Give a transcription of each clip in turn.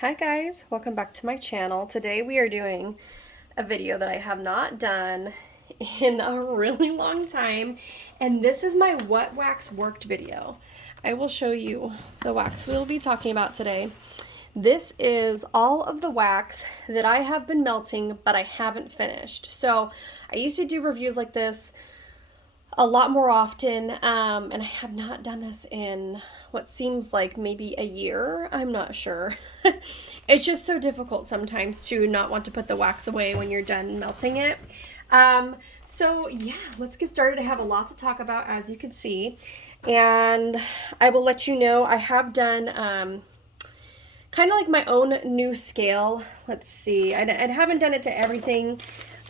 Hi guys, welcome back to my channel. Today we are doing a video that I have not done in a really long time, and this is my what wax worked video. I will show you the wax we'll be talking about today. This is all of the wax that I have been melting but I haven't finished. So I used to do reviews like this a lot more often, and I have not done this in what seems like maybe a year. I'm not sure. It's just so difficult sometimes to not want to put the wax away when you're done melting it. So yeah, let's get started. I have a lot to talk about, as you can see, and I will let you know I have done kind of like my own new scale. Let's see, I haven't done it to everything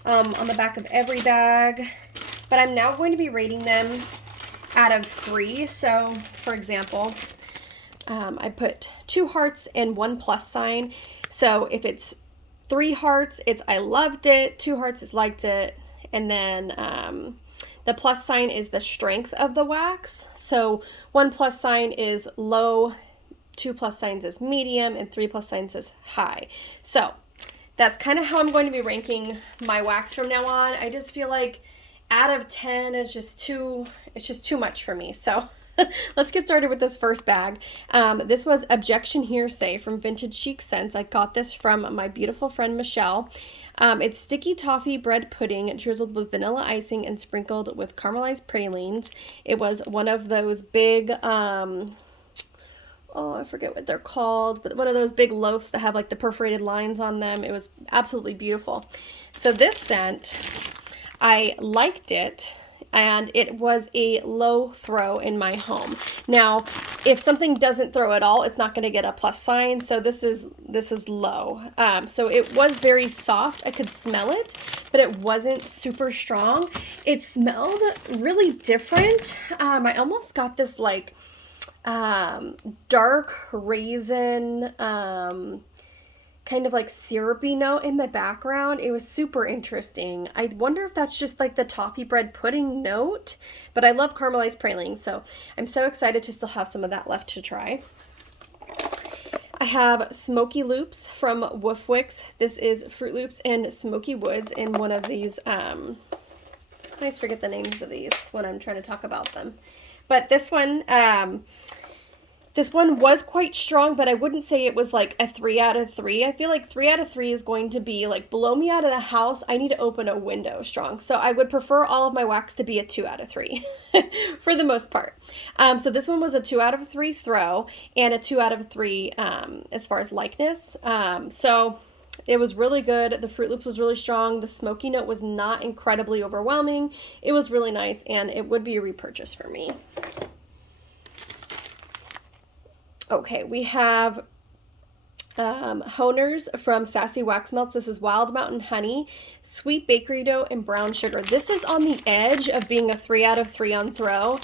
on the back of every bag, but I'm now going to be rating them out of 3. So, for example, I put 2 hearts and 1 plus sign. So if it's 3 hearts, it's I loved it. 2 hearts is liked it. And then the plus sign is the strength of the wax. So 1 plus sign is low, 2 plus signs is medium, and 3 plus signs is high. So that's kind of how I'm going to be ranking my wax from now on. I just feel like out of 10 is just too much for me. So let's get started with this first bag. This was Objection Hearsay from Vintage Chic Scents. I got this from my beautiful friend Michelle. It's sticky toffee bread pudding drizzled with vanilla icing and sprinkled with caramelized pralines. It was one of those big oh, I forget what they're called, but one of those big loaves that have like the perforated lines on them. It was absolutely beautiful. So this scent, I liked it, and it was a low throw in my home. Now, if something doesn't throw at all, it's not going to get a plus sign. So this is low. So it was very soft. I could smell it, but it wasn't super strong. It smelled really different. I almost got this like dark raisin, kind of like syrupy note in the background. It was super interesting. I wonder if that's just like the toffee bread pudding note, but I love caramelized pralines, so I'm so excited to still have some of that left to try. I have Smoky Loops from Woofwix. This is Fruit Loops and Smoky Woods in one of these, I always forget the names of these when I'm trying to talk about them. But this one was quite strong, but I wouldn't say it was like a 3 out of 3. I feel like 3 out of 3 is going to be like blow me out of the house. I need to open a window strong. So I would prefer all of my wax to be a 2 out of 3 for the most part. So this one was a 2 out of 3 throw and a 2 out of 3 as far as likeness. So it was really good. The Fruit Loops was really strong. The smoky note was not incredibly overwhelming. It was really nice, and it would be a repurchase for me. Okay, we have Honers from Sassy Wax Melts. This is Wild Mountain Honey, Sweet Bakery Dough, and Brown Sugar. This is on the edge of being a 3 out of 3 on throw.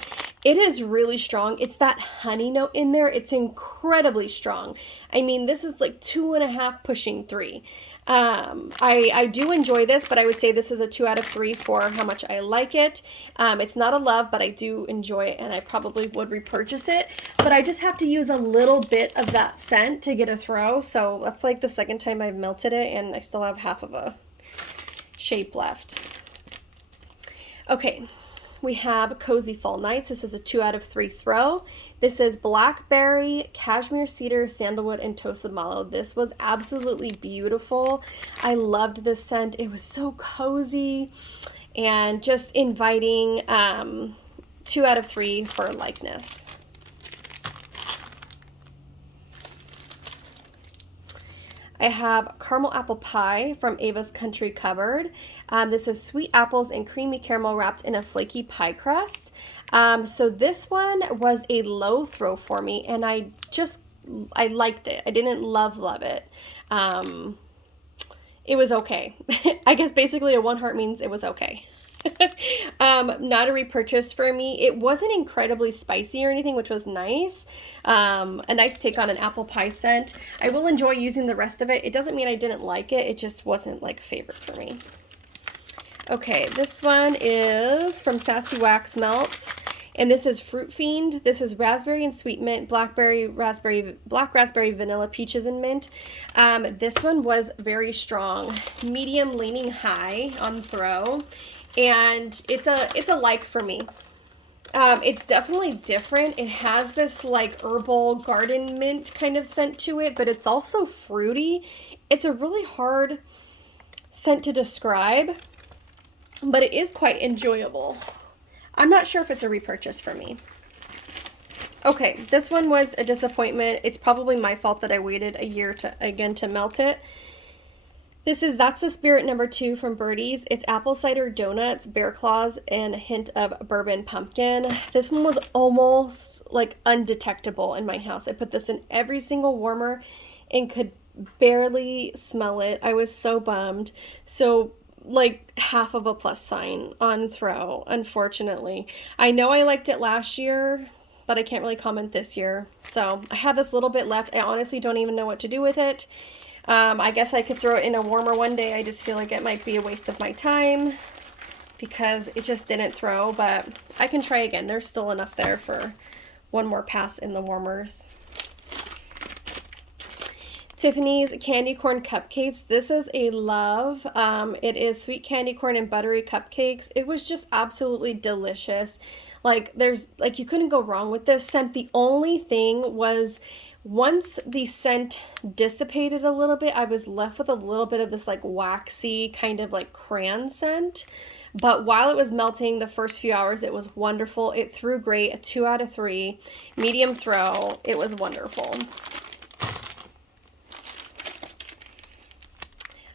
It is really strong. It's that honey note in there. It's incredibly strong. I mean, this is like 2.5 pushing 3. I do enjoy this, but I would say this is a 2 out of 3 for how much I like it. It's not a love, but I do enjoy it, and I probably would repurchase it. But I just have to use a little bit of that scent to get a throw. So that's like the second time I've melted it, and I still have half of a shape left. Okay. We have Cozy Fall Nights. This is a 2 out of 3 throw. This is blackberry, cashmere cedar, sandalwood, and toasted mallow. This was absolutely beautiful. I loved this scent. It was so cozy and just inviting. 2 out of 3 for likeness. I have Caramel Apple Pie from Ava's Country Cupboard. This is sweet apples and creamy caramel wrapped in a flaky pie crust. So this one was a low throw for me, and I liked it. I didn't love it. It was okay. I guess basically a 1 heart means it was okay. Not a repurchase for me. It wasn't incredibly spicy or anything, which was nice. A nice take on an apple pie scent. I will enjoy using the rest of it. It doesn't mean I didn't like it. It just wasn't like a favorite for me. Okay, this one is from Sassy Wax Melts, And this is Fruit Fiend. This is raspberry and sweet mint, black raspberry, vanilla, peaches, and mint. This one was very strong, medium leaning high on throw, and it's a like for me. It's definitely different. It has this like herbal garden mint kind of scent to it, but it's also fruity. It's a really hard scent to describe, but it is quite enjoyable. I'm not sure if it's a repurchase for me. Okay, this one was a disappointment. It's probably my fault that I waited a year to melt it. That's the Spirit number 2 from Birdie's. It's apple cider donuts, bear claws, and a hint of bourbon pumpkin. This one was almost like undetectable in my house. I put this in every single warmer and could barely smell it. I was so bummed. So like half of a plus sign on throw, unfortunately. I know I liked it last year, but I can't really comment this year. So I have this little bit left. I honestly don't even know what to do with it. I guess I could throw it in a warmer one day. I just feel like it might be a waste of my time because it just didn't throw, but I can try again. There's still enough there for one more pass in the warmers. Tiffany's candy corn cupcakes. This is a love. It is sweet candy corn and buttery cupcakes. It was just absolutely delicious. Like you couldn't go wrong with this scent. The only thing was once the scent dissipated a little bit, I was left with a little bit of this like waxy kind of like crayon scent. But while it was melting the first few hours, it was wonderful. It threw great, a 2 out of 3, medium throw. It was wonderful.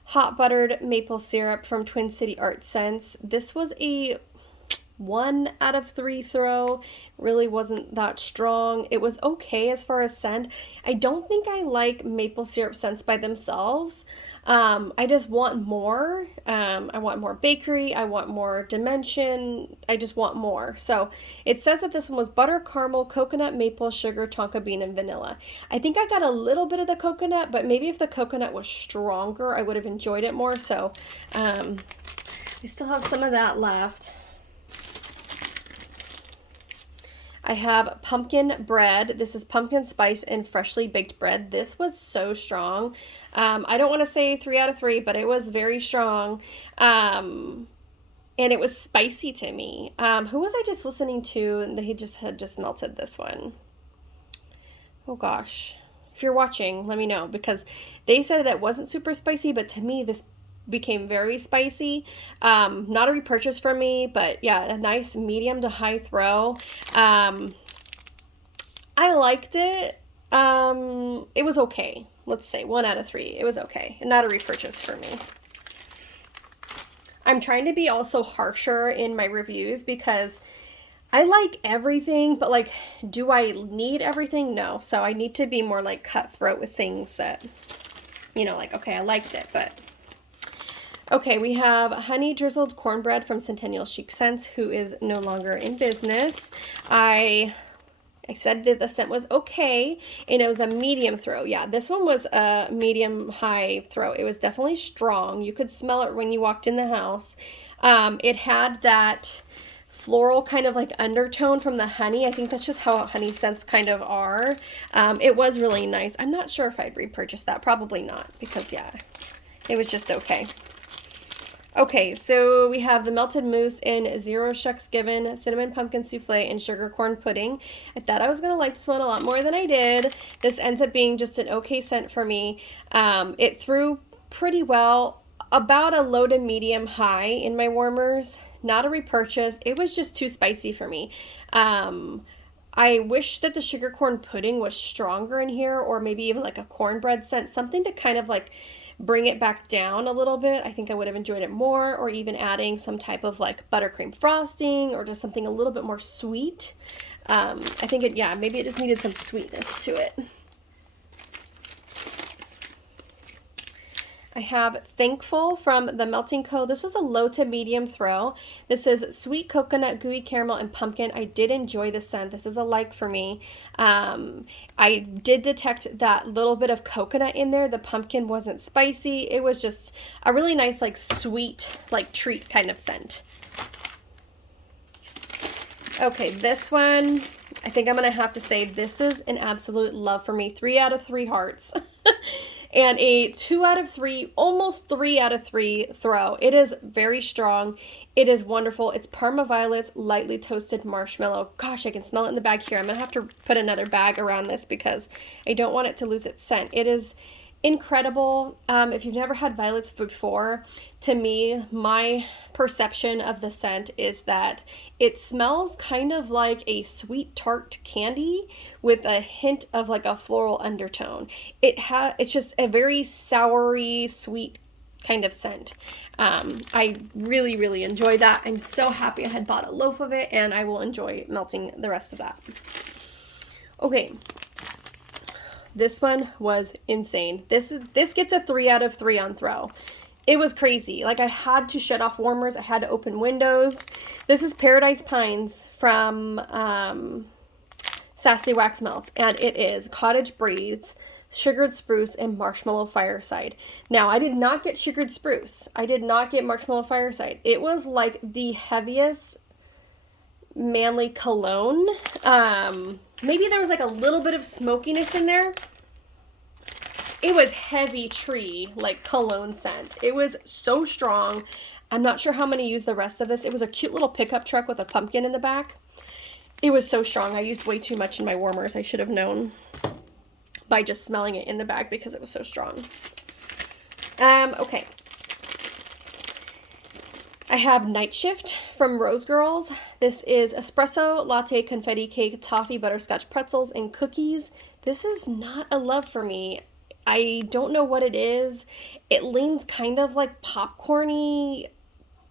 Hot buttered maple syrup from Twin City Art Scents. This was a 1 out of 3 throw. Really wasn't that strong. It was okay as far as scent. I don't think I like maple syrup scents by themselves. I just want more. I want more bakery. I want more dimension. I just want more. So it says that this one was butter, caramel, coconut, maple, sugar, tonka bean, and vanilla. I think I got a little bit of the coconut, but maybe if the coconut was stronger, I would have enjoyed it more. So I still have some of that left. I have pumpkin bread. This is pumpkin spice and freshly baked bread. This was so strong. I don't want to say 3 out of 3, but it was very strong. And it was spicy to me. Who was I just listening to and he had just melted this one? Oh gosh. If you're watching, let me know, because they said that it wasn't super spicy, but to me this became very spicy. Not a repurchase for me, but yeah, a nice medium to high throw. I liked it. It was okay. Let's say 1 out of 3. It was okay. Not a repurchase for me. I'm trying to be also harsher in my reviews because I like everything, but like, do I need everything? No. So I need to be more like cutthroat with things that, you know, like, okay, I liked it, but okay, we have honey drizzled cornbread from Centennial Chic Scents, who is no longer in business. I said that the scent was okay, and it was a medium throw. Yeah, this one was a medium high throw. It was definitely strong. You could smell it when you walked in the house. It had that floral kind of like undertone from the honey. I think that's just how honey scents kind of are. It was really nice. I'm not sure if I'd repurchase that. Probably not, because yeah, it was just okay. Okay, so we have the melted mousse in Zero Shucks Given, cinnamon pumpkin souffle, and sugar corn pudding. I thought I was going to like this one a lot more than I did. This ends up being just an okay scent for me. It threw pretty well, about a low to medium high in my warmers. Not a repurchase. It was just too spicy for me. I wish that the sugar corn pudding was stronger in here, or maybe even like a cornbread scent, something to kind of like bring it back down a little bit. I think I would have enjoyed it more, or even adding some type of like buttercream frosting or just something a little bit more sweet. I think maybe it just needed some sweetness to it. I have Thankful from The Melting Co. This was a low to medium throw. This is sweet coconut, gooey caramel, and pumpkin. I did enjoy the scent. This is a like for me. I did detect that little bit of coconut in there. The pumpkin wasn't spicy. It was just a really nice, like, sweet, like, treat kind of scent. Okay, this one, I think I'm going to have to say this is an absolute love for me. 3 out of 3 hearts. And a 2 out of 3, almost 3 out of 3 throw. It is very strong. It is wonderful. It's Parma Violets, lightly toasted marshmallow. Gosh, I can smell it in the bag here. I'm going to have to put another bag around this because I don't want it to lose its scent. It is incredible. If you've never had violets before, to me, my perception of the scent is that it smells kind of like a sweet tart candy with a hint of like a floral undertone. It's just a very soury, sweet kind of scent. I really, really enjoy that. I'm so happy I had bought a loaf of it, and I will enjoy melting the rest of that. Okay. This one was insane. This gets a 3 out of 3 on throw. It was crazy. Like, I had to shut off warmers. I had to open windows. This is Paradise Pines from Sassy Wax Melts, and it is Cottage Breeze, Sugared Spruce, and Marshmallow Fireside. Now, I did not get Sugared Spruce. I did not get Marshmallow Fireside. It was like the heaviest manly cologne. Maybe there was like a little bit of smokiness in there. It was heavy tree, like cologne scent. It was so strong. I'm not sure how I'm going to use the rest of this. It was a cute little pickup truck with a pumpkin in the back. It was so strong. I used way too much in my warmers. I should have known by just smelling it in the bag because it was so strong. Okay. I have Night Shift from Rose Girls. This is espresso, latte, confetti cake, toffee, butterscotch pretzels, and cookies. This is not a love for me. I don't know what it is. It leans kind of like popcorny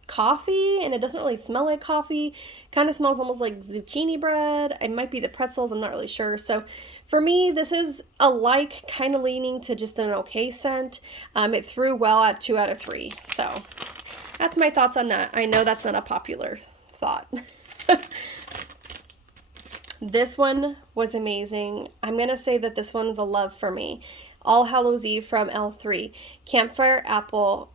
coffee, and it doesn't really smell like coffee. Kind of smells almost like zucchini bread. It might be the pretzels, I'm not really sure. So for me, this is a like, kind of leaning to just an okay scent. It threw well at 2 out of 3. So that's my thoughts on that. I know that's not a popular thought. This one was amazing. I'm going to say that this one's a love for me. All Hallows Eve from L3. Campfire apple,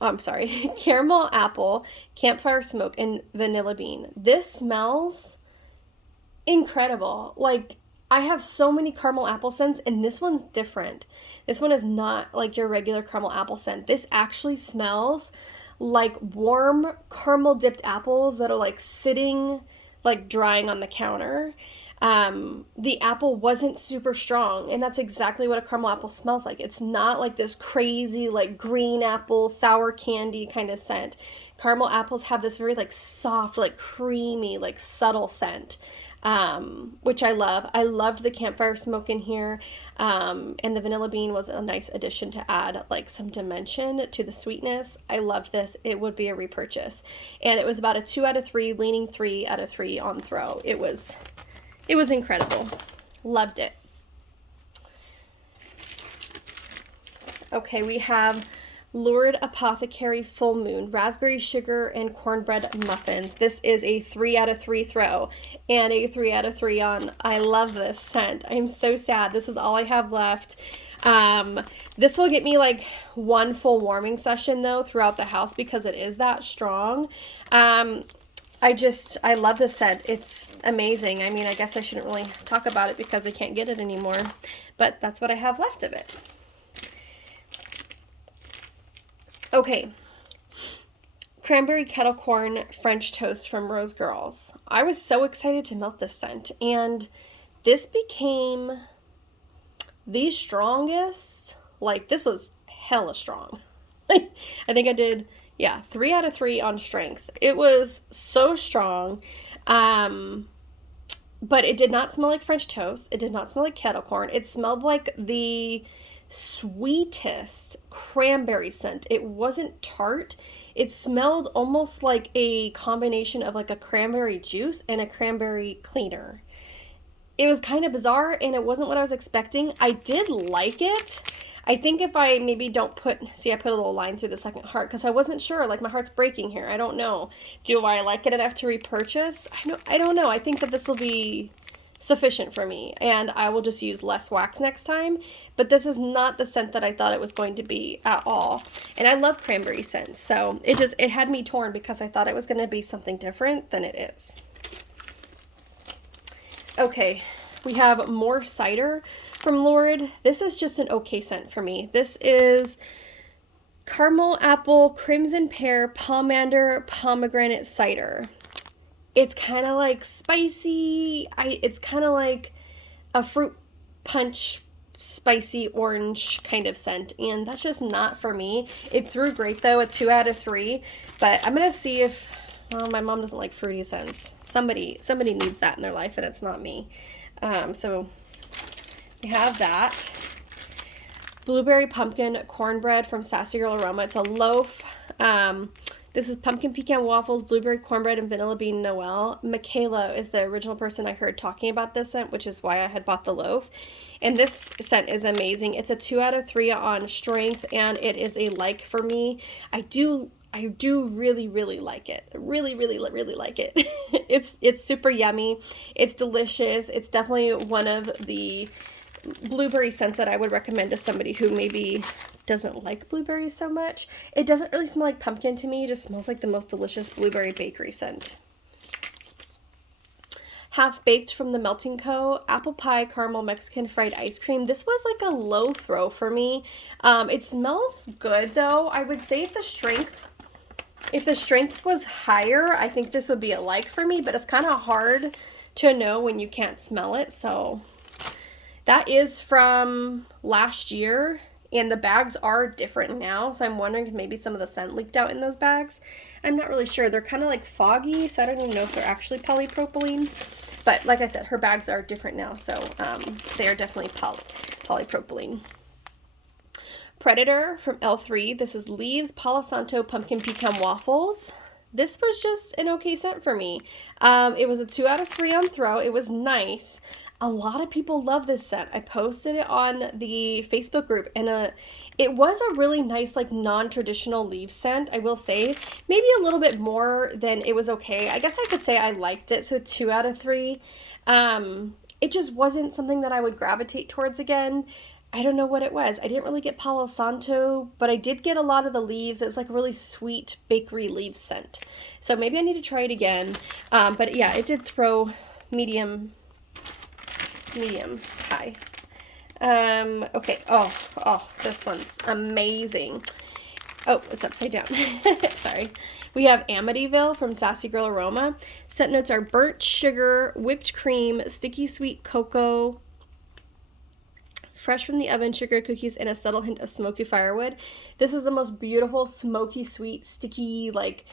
caramel apple, campfire smoke, and vanilla bean. This smells incredible. Like, I have so many caramel apple scents, and this one's different. This one is not like your regular caramel apple scent. This actually smells like warm caramel dipped apples that are like sitting, like drying on the counter. The apple wasn't super strong, and that's exactly what a caramel apple smells like. It's not like this crazy like green apple sour candy kind of scent. Caramel apples have this very like soft, like creamy, like subtle scent, which I love. I loved the campfire smoke in here, and the vanilla bean was a nice addition to add like some dimension to the sweetness. I loved this. It would be a repurchase, and it was about a 2 out of 3, leaning 3 out of 3 on throw. It was incredible. Loved it. Okay, we have Lurid Apothecary Full Moon, Raspberry Sugar and Cornbread Muffins. This is a 3 out of 3 throw and a 3 out of 3 on. I love this scent. I'm so sad. This is all I have left. This will get me like one full warming session though throughout the house because it is that strong. I love this scent. It's amazing. I mean, I guess I shouldn't really talk about it because I can't get it anymore, but that's what I have left of it. Okay. Cranberry Kettle Corn French Toast from Rose Girls. I was so excited to melt this scent, and this became the strongest. Like, this was hella strong. I think I did, yeah, 3 out of 3 on strength. It was so strong, but it did not smell like French toast. It did not smell like kettle corn. It smelled like the sweetest cranberry scent. It wasn't tart. It smelled almost like a combination of like a cranberry juice and a cranberry cleaner. It was kind of bizarre, and it wasn't what I was expecting. I did like it. I think if I maybe don't put, see, I put a little line through the second heart because I wasn't sure, like my heart's breaking here. I don't know. Do I like it enough to repurchase? I don't know. I think that this will be sufficient for me, and I will just use less wax next time, but this is not the scent that I thought it was going to be at all. And I love cranberry scents, so it had me torn because I thought it was going to be something different than it is. Okay, we have more cider from Lord. This is just an okay scent for me. This is caramel apple, crimson pear, pomander, pomegranate cider. It's kind of like spicy. It's kind of like a fruit punch, spicy orange kind of scent, and that's just not for me. It threw great though, a 2 out of 3, but I'm gonna see if, well, my mom doesn't like fruity scents. Somebody needs that in their life, and it's not me. So we have that. Blueberry pumpkin cornbread from Sassy Girl Aroma. It's a loaf. This is pumpkin pecan waffles, blueberry cornbread, and vanilla bean Noel. Michaela is the original person I heard talking about this scent, which is why I had bought the loaf. And this scent is amazing. It's a 2 out of 3 on strength, and it is a like for me. I do really like it. Really like it. It's super yummy. It's delicious. It's definitely one of the blueberry scents that I would recommend to somebody who maybe doesn't like blueberries so much. It doesn't really smell like pumpkin to me. It just smells like the most delicious blueberry bakery scent. Half Baked from the Melting Co. Apple pie, caramel, Mexican fried ice cream. This was like a low throw for me. It smells good though. I would say if the strength was higher, I think this would be a like for me, but it's kind of hard to know when you can't smell it. So that is from last year, and the bags are different now, so I'm wondering if maybe some of the scent leaked out in those bags. I'm not really sure. They're kind of like foggy, so I don't even know if they're actually polypropylene. But like I said, her bags are different now, so they are definitely polypropylene. Predator from L3. This is Leaves Palo Santo Pumpkin Pecan Waffles. This was just an okay scent for me. It was a 2 out of 3 on throw. It was nice. A lot of people love this scent. I posted it on the Facebook group, and it was a really nice, like, non-traditional leaf scent, I will say. Maybe a little bit more than it was okay. I guess I could say I liked it, so 2 out of 3. It just wasn't something that I would gravitate towards again. I don't know what it was. I didn't really get Palo Santo, but I did get a lot of the leaves. It's like a really sweet bakery leaf scent. So maybe I need to try it again. But yeah, it did throw medium high. Okay. Oh, this one's amazing. Oh, it's upside down. Sorry. We have Amityville from Sassy Girl Aroma. Scent notes are burnt sugar, whipped cream, sticky sweet cocoa, fresh from the oven, sugar cookies, and a subtle hint of smoky firewood. This is the most beautiful, smoky, sweet, sticky, like,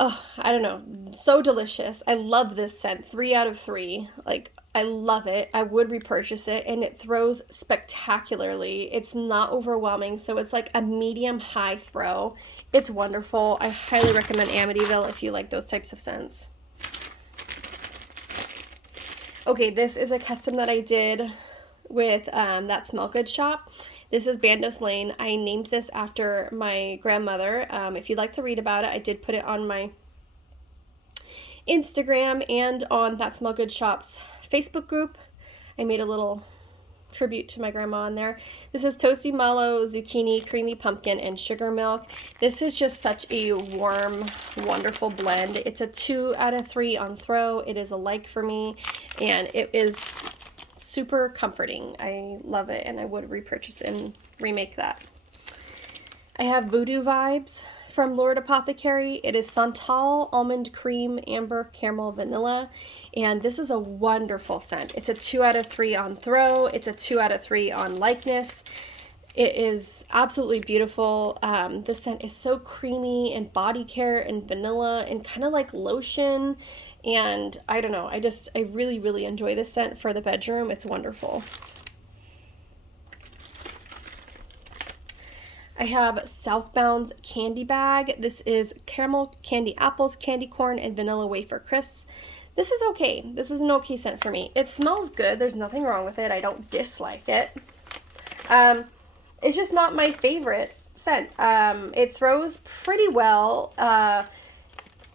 oh, I don't know, so delicious. I love this scent. 3 out of 3. Like, I love it. I would repurchase it, and it throws spectacularly. It's not overwhelming, so it's like a medium high throw. It's wonderful. I highly recommend Amityville if you like those types of scents. Okay, this is a custom that I did with That Smell Good shop. This is Bandos Lane. I named this after my grandmother. If you'd like to read about it, I did put it on my Instagram and on That Smell Good shop's Facebook group. I made a little tribute to my grandma on there. This is toasty mallow, zucchini, creamy pumpkin, and sugar milk. This is just such a warm, wonderful blend. It's a 2 out of 3 on throw. It is a like for me, and it is super comforting. I love it, and I would repurchase and remake that. I have Voodoo Vibes from Lord Apothecary. It is Santal, almond cream, amber, caramel, vanilla, and this is a wonderful scent. It's a 2 out of 3 on throw. It's a 2 out of 3 on likeness. It is absolutely beautiful. The scent is so creamy and body care and vanilla and kind of like lotion. And I don't know, I really enjoy this scent for the bedroom. It's wonderful. I have Southbound's candy bag. This is caramel candy apples, candy corn, and vanilla wafer crisps. This is okay. This is an okay scent for me. It smells good. There's nothing wrong with it. I don't dislike it. It's just not my favorite scent. It throws pretty well.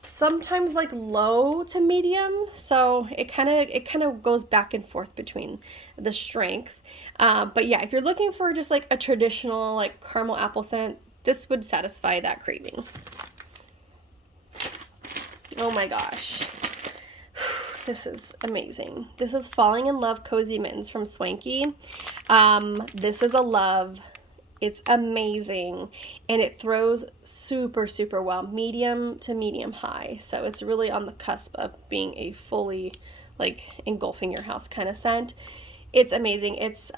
Sometimes like low to medium, so it kind of goes back and forth between the strength. But yeah, if you're looking for just like a traditional like caramel apple scent, this would satisfy that craving. Oh my gosh. This is amazing. This is Falling in Love Cozy Mittens from Swanky. This is a love. It's amazing, and it throws super, super well, medium to medium high. So it's really on the cusp of being a fully, like, engulfing your house kind of scent. It's amazing. It's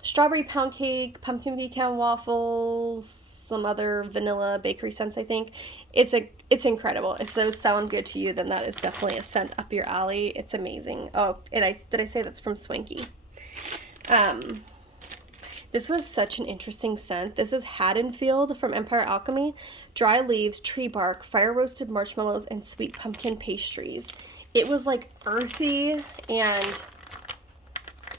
strawberry pound cake, pumpkin pecan waffles, some other vanilla bakery scents, I think. It's incredible. If those sound good to you, then that is definitely a scent up your alley. It's amazing. Oh, and did I say that's from Swanky? This was such an interesting scent. This is Haddonfield from Empire Alchemy. Dry leaves, tree bark, fire roasted marshmallows, and sweet pumpkin pastries. It was like earthy and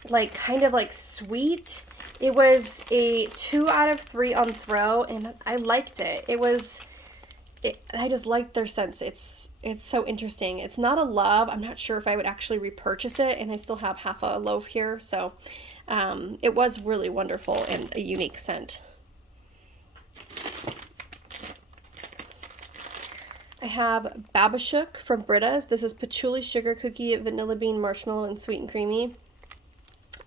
like kind of like sweet. It was a 2 out of 3 on throw, and I liked it. I just liked their scents. It's so interesting. It's not a love. I'm not sure if I would actually repurchase it, and I still have half a loaf here, so it was really wonderful and a unique scent. I have Babashook from Britta's. This is patchouli, sugar cookie, vanilla bean, marshmallow, and sweet and creamy.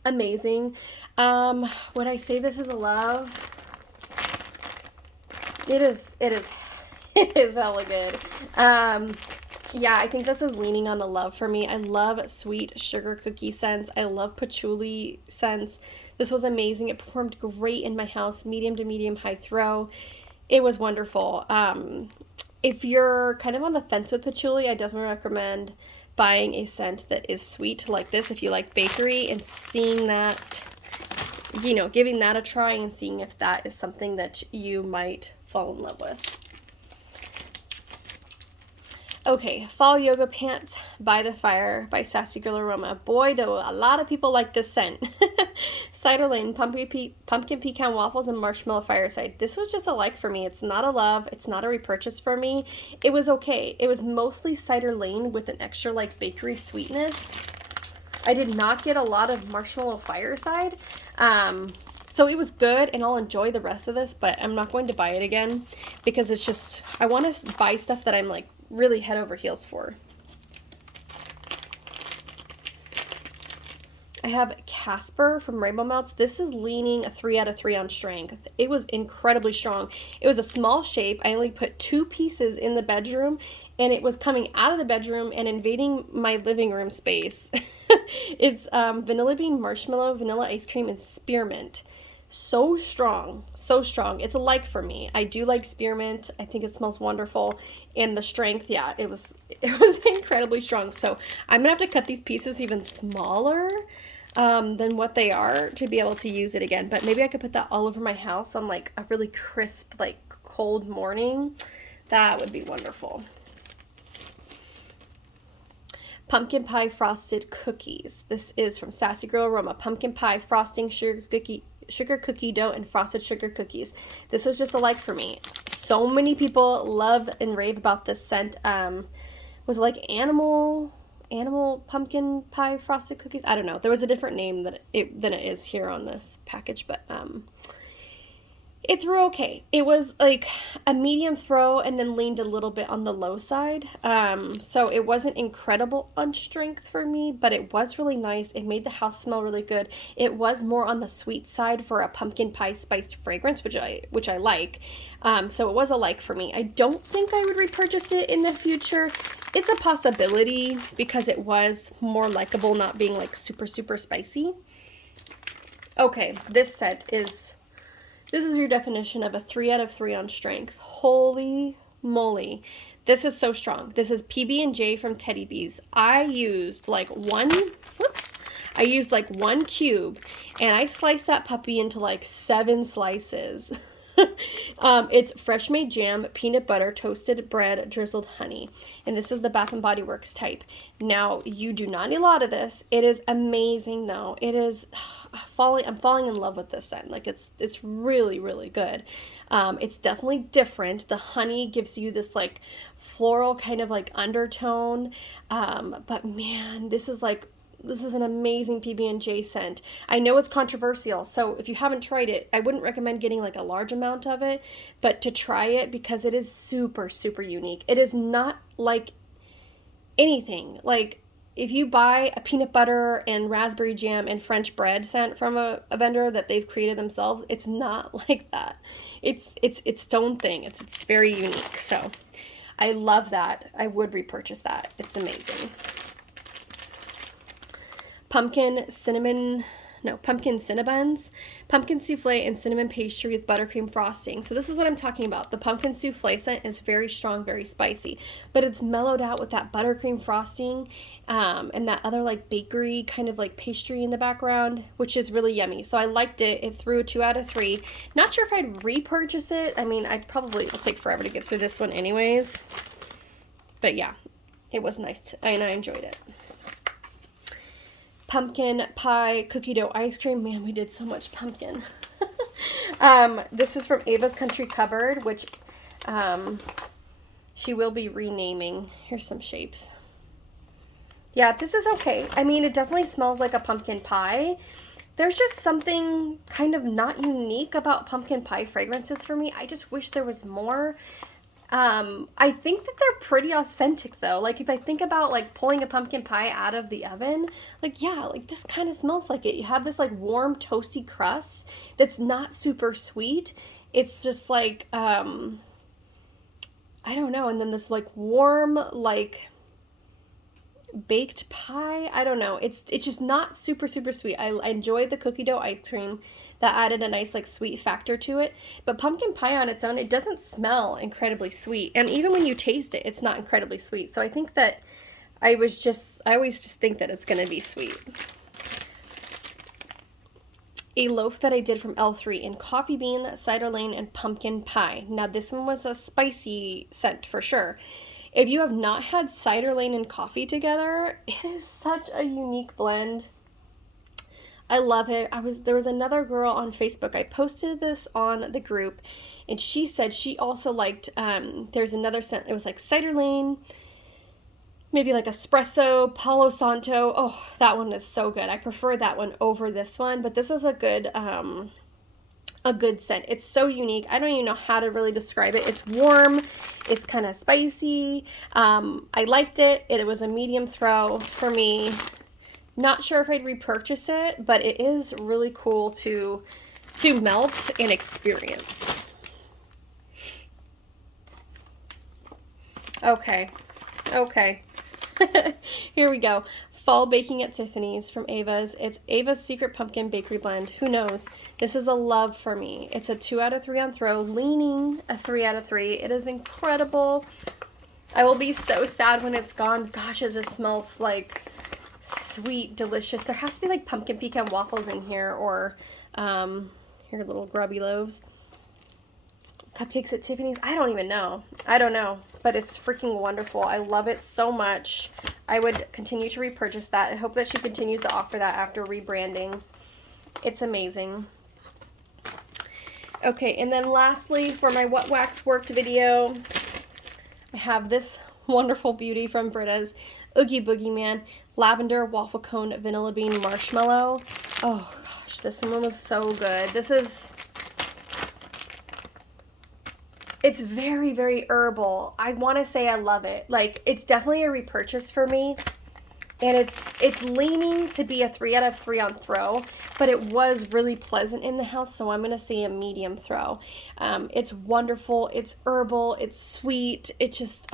Amazing. Would I say this is a love? It is it is hella good. Yeah, I think this is leaning on the love for me. I love sweet sugar cookie scents. I love patchouli scents. This was amazing. It performed great in my house, medium to medium high throw. It was wonderful. If you're kind of on the fence with patchouli, I definitely recommend buying a scent that is sweet like this if you like bakery, and seeing that, you know, giving that a try and seeing if that is something that you might fall in love with. Okay, Fall Yoga Pants by the Fire by Sassy Girl Aroma. Boy, do a lot of people like this scent. Cider Lane, pumpkin pecan waffles, and marshmallow fireside. This was just a like for me. It's not a love. It's not a repurchase for me. It was okay. It was mostly Cider Lane with an extra like bakery sweetness. I did not get a lot of marshmallow fireside. So it was good, and I'll enjoy the rest of this, but I'm not going to buy it again because it's just, I want to buy stuff that I'm like really head over heels for. I have Casper from Rainbow Melts. This is leaning a 3 out of 3 on strength. It was incredibly strong. It was a small shape. I only put 2 pieces in the bedroom, and it was coming out of the bedroom and invading my living room space. It's vanilla bean, marshmallow, vanilla ice cream, and spearmint. So strong, so strong. It's a like for me. I do like spearmint. I think it smells wonderful. And the strength, yeah, it was incredibly strong. So I'm gonna have to cut these pieces even smaller than what they are to be able to use it again. But maybe I could put that all over my house on like a really crisp, like cold morning. That would be wonderful. Pumpkin Pie Frosted Cookies. This is from Sassy Girl Aroma. Pumpkin pie, frosting, sugar cookie dough, and frosted sugar cookies. This is just a like for me. So many people love and rave about this scent. Was it like animal pumpkin pie frosted cookies? I don't know. There was a different name than it is here on this package, but it threw okay. It was like a medium throw and then leaned a little bit on the low side. So it wasn't incredible on strength for me, but it was really nice. It made the house smell really good. It was more on the sweet side for a pumpkin pie spiced fragrance, which I like. So it was a like for me. I don't think I would repurchase it in the future. It's a possibility because it was more likable, not being like super, super spicy. Okay, this is your definition of a 3 out of 3 on strength. Holy moly. This is so strong. This is PB&J from Teddy Bees. I used like one cube, and I sliced that puppy into like 7 slices. It's fresh made jam, peanut butter, toasted bread, drizzled honey. And this is the Bath & Body Works type. Now, you do not need a lot of this. It is amazing though. It is I'm falling in love with this scent. Like it's really, really good. It's definitely different. The honey gives you this like floral kind of like undertone. But man, this is an amazing PB&J scent. I know it's controversial, so if you haven't tried it, I wouldn't recommend getting like a large amount of it, but to try it because it is super, super unique. It is not like anything. Like if you buy a peanut butter and raspberry jam and French bread scent from a vendor that they've created themselves, it's not like that. It's its own thing. It's very unique. So I love that. I would repurchase that. It's amazing. Pumpkin Cinnabuns, pumpkin souffle and cinnamon pastry with buttercream frosting. So this is what I'm talking about. The pumpkin souffle scent is very strong, very spicy, but it's mellowed out with that buttercream frosting and that other like bakery kind of like pastry in the background, which is really yummy. So I liked it. It threw a 2 out of 3. Not sure if I'd repurchase it. I mean, it'll take forever to get through this one anyways. But yeah, it was nice and I enjoyed it. Pumpkin pie cookie dough ice cream. Man, we did so much pumpkin. This is from Ava's Country Cupboard, which she will be renaming. Here's some shapes. Yeah, this is okay. I mean, it definitely smells like a pumpkin pie. There's just something kind of not unique about pumpkin pie fragrances for me. I just wish there was more. I think that they're pretty authentic though. Like if I think about like pulling a pumpkin pie out of the oven, like yeah, like this kind of smells like it. You have this like warm toasty crust that's not super sweet. It's just like, I don't know. And then this like warm, like baked pie. I don't know. It's just not super sweet. I enjoyed the cookie dough ice cream. That added a nice like sweet factor to it. But pumpkin pie on its own, it doesn't smell incredibly sweet. And even when you taste it, it's not incredibly sweet. So I think that I always just think that it's going to be sweet. A loaf that I did from L3 in coffee bean, cider lane, and pumpkin pie. Now this one was a spicy scent for sure. If you have not had cider lane and coffee together, it is such a unique blend. I love it. There was another girl on Facebook. I posted this on the group and she said she also liked, there's another scent. It was like cider lane, maybe like espresso, Palo Santo. Oh, that one is so good. I prefer that one over this one, but this is a good scent. It's so unique. I don't even know how to really describe it. It's warm. It's kind of spicy. I liked it. It was a medium throw for me. Not sure if I'd repurchase it, but it is really cool to melt and experience. Okay. Here we go. Fall Baking at Tiffany's from Ava's. It's Ava's Secret Pumpkin Bakery Blend. Who knows? This is a love for me. It's a 2 out of 3 on throw, leaning a 3 out of 3. It is incredible. I will be so sad when it's gone. Gosh, it just smells like sweet, delicious. There has to be like pumpkin pecan waffles in here or here little grubby loaves. Cupcakes at Tiffany's. I don't even know. I don't know, but it's freaking wonderful. I love it so much. I would continue to repurchase that. I hope that she continues to offer that after rebranding. It's amazing. Okay, and then lastly, for my What Wax Worked video, I have this wonderful beauty from Britta's, Oogie Boogie Man, Lavender Waffle Cone Vanilla Bean Marshmallow. Oh gosh, this one was so good. It's very herbal. I want to say I love it. Like, it's definitely a repurchase for me. And it's leaning to be a 3 out of 3 on throw, but it was really pleasant in the house, so I'm going to say a medium throw. It's wonderful. It's herbal. It's sweet. It's just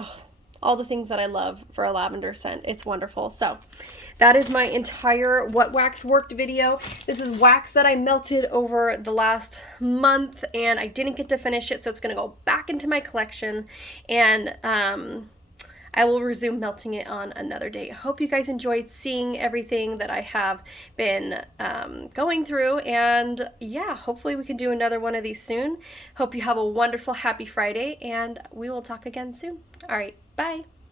all the things that I love for a lavender scent. It's wonderful. So that is my entire What Wax Worked video. This is wax that I melted over the last month, and I didn't get to finish it, so it's going to go back into my collection, and I will resume melting it on another day. I hope you guys enjoyed seeing everything that I have been going through, and yeah, hopefully we can do another one of these soon. Hope you have a wonderful, happy Friday, and we will talk again soon. All right, bye.